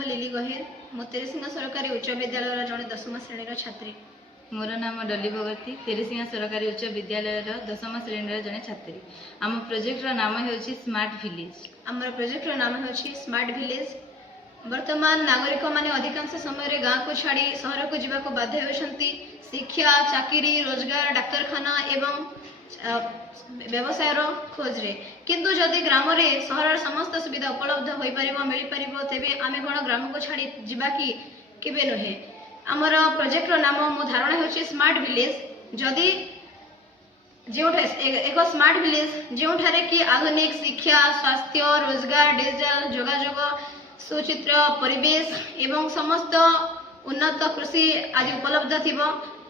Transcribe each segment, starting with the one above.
नाम लिली गहिर मो तेरेसिंगा सरकारी उच्च विद्यालय जड़े 10मा श्रेणी छात्री। मोर नाम डली भगवती तेरेसिंगा सरकारी उच्च विद्यालय 10मा श्रेणी जड़े छात्री। आम प्रोजेक्ट नाम है स्मार्ट विलेज। आमर प्रोजेक्ट नाम है स्मार्ट विलेज। वर्तमान नागरिक माने अधिकांश समय गाँव को छाड़ी सहर को जावाक बाध्य होती शिक्षा चाकरी रोजगार डाक्तरखाना एवं व्यवसाय खोजे किंतु जदि ग्राम रे सहर समस्त सुविधा उपलब्ध हो मिल पार तेरे आम कौन ग्राम को छाड़ी जीवा कि केबे नुहे। आमर प्रोजेक्ट नाम मो धारणा होची स्मार्ट विलेज। जदि जो एक स्मार्ट विलेज जो कि आधुनिक शिक्षा स्वास्थ्य रोजगार डिजिटल जोगाजोग सुचित्र परिवेश एवं समस्त उन्नत कृषि आदि उपलब्ध थी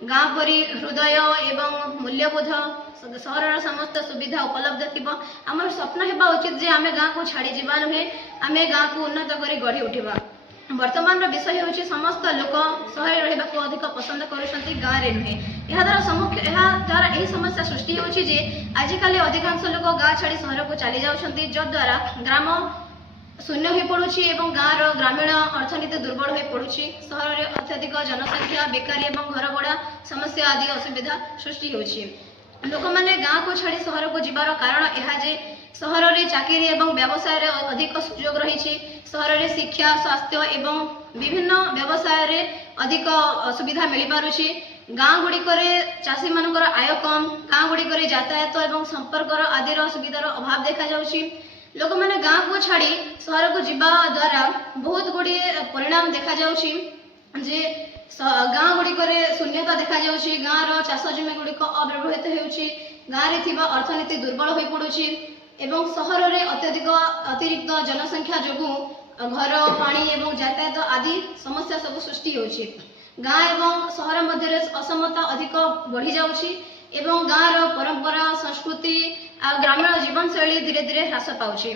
गाँ परी हृदय एवं मूल्यबोध सहर समस्त सुविधा उपलब्ध थी। आम स्वप्न होगा उचित जे आम गाँ को छाड़ी जीवा नुहे आम गाँ को उन्नत कर गढ़ी उठा। वर्तमान विषय हूँ समस्त लोक सहर रहा अधिक पसंद कर गाँव में नुहे। द्वारा यही समस्या सृष्टि होची आजिकल अधिकांश लोक गाँ छाड़ी सहर को चली जाउछंती जद्वारा ग्राम शून्य हो पड़ुछि एवं गाँव ग्रामीण अर्थनीति दुर्बल हो पड़ुछि। सहर में अत्यधिक जनसंख्या बेकारी एवं घर भड़ा समस्या आदि असुविधा सृष्टि होछि। लोक मैंने गाँव को छाड़ी सहर को जीवार कारण यह जे सहर में चाकरी एवं व्यवसाय अधिक सुजोग रही। सहर में शिक्षा स्वास्थ्य एवं विभिन्न व्यवसाय अधिक सुविधा मिल पारुछि। गाँ गुड़िक चाषी मानकर आय कम गाँ गुड़िक यातायात एवं संपर्क आदि सुविधार अभाव देखा जाउछि। लोक मैंने गाँ को छाड़ी सहर को जीवा द्वारा बहुत गुड़ी परिणाम देखा जाउछि जे गाँ गुड़िक शून्यता देखा जाउछि। गाँव चाष जमी गुड़िक अव्यवहित होउछि। गाँव में थिबा अर्थनीति दुर्बल हो पड़ुछि एवं सहर में अतिरिक्त जनसंख्या जोगु घर पानी एवं यातायात आदि समस्या सब सृष्टि होछि। गाँ एवं सहर मध्य असमता अधिक बढ़ी जाउछि एवं गाँव परंपरा संस्कृति आ ग्रामीण जीवन शैली धीरे धीरे ह्रास पाउछि।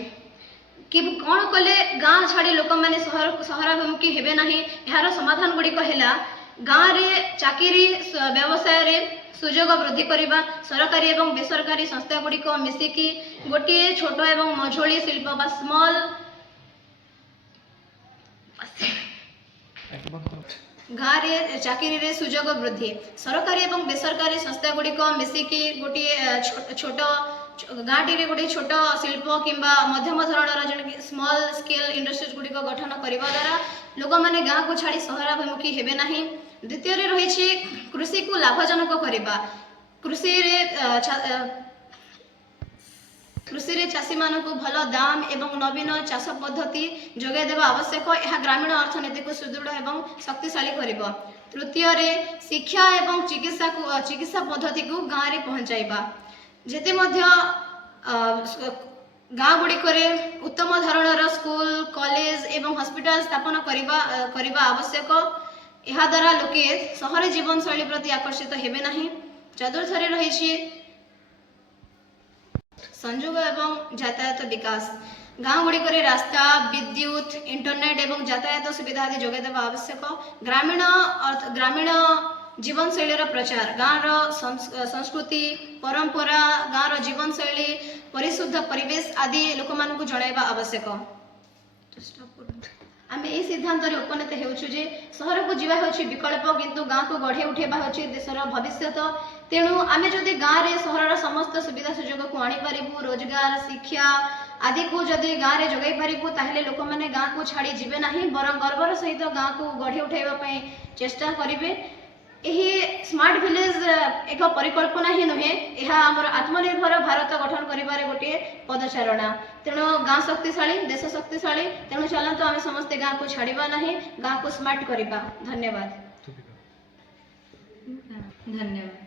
कि कौन कले गाँ छाड़ी लोक मैंने सहराभिमुखी हेबे नाही। यार समाधान गुड़िक है गाँव में चाकरी व्यवसाय सुजोग वृद्धि करने सरकारी एवं बेसरकारी संस्था गुड़िक मिसिकी गोटे छोट एवं मझोली शिल्प बा स्मॉल गाँव रे चाकरी रे सुजोग वृद्धि सरकारी एवं बेसरकारी संस्था गुड़िक मिसिकी गोटे छोट गाँटी रे गोटे छोट शिल्प किंबा मध्यम धरणर जो स्मॉल स्केल इंडस्ट्रीज गुड़िक गठन करने द्वारा लोक मैंने गाँ को छाड़ी सहराभिमुखी हेबे नाही। द्वितीय रही कृषि को लाभजनक करने कृषि रे चाषी मानक भल दाम एवं नवीन चाष पद्धति जोगाई देवा आवश्यक। यह ग्रामीण अर्थनीति को सुदृढ़ एवं शक्तिशाली करिबो। तृतीय रे शिक्षा एवं चिकित्सा पद्धति को गाँव में पहुँचाइबा जेते मध्य गाँ गुड़िक उत्तम धरणर स्कूल कॉलेज एवं हॉस्पिटल स्थापन करने आवश्यक। यह द्वारा लोके सहरी जीवन शैली प्रति आकर्षित हेबे नाही। चतुर्थ रही संयोग एवं यातायात विकास गाँ गुड़िक रास्ता विद्युत इंटरनेट एवं यातायात सुविधा आदि जोगाई देवा आवश्यक। ग्रामीण जीवन शैली प्रचार गाँव संस्कृति परंपरा गाँव जीवन शैली परिशुद्ध परिवेश आदि लोक मानक जणाइबा आवश्यक। आम यही सिद्धांत उपनीत होउछु जे सहर को जीवा होछि विकल्प किंतु गाँ को गढ़े उठेबा होछि देशर भविष्य। तेणु आम जदि गाँव में सहर समस्त सुविधा सुजोग को आनी पारिबु रोजगार शिक्षा आदि को जदि गाँव में जोगाई पारिबु ताहले लोक माने गाँ को छाड़ी जीवे नाही बरं गर्वर सहित गाँ को गढ़े उठाइबा पई चेष्टा करिवे। यही स्मार्ट विलेज एक परिकल्पना ही नुहे यह आमर आत्मनिर्भर भारत गठन करिबारे गोटे पदचारणा। तेणु गाँ शक्तिशाली देश शक्तिशाली। तेणु चलतु आम समस्ते गाँ को छाड़िबा नहीं गाँ को स्मार्ट करिबा। धन्यवाद। धन्यवाद।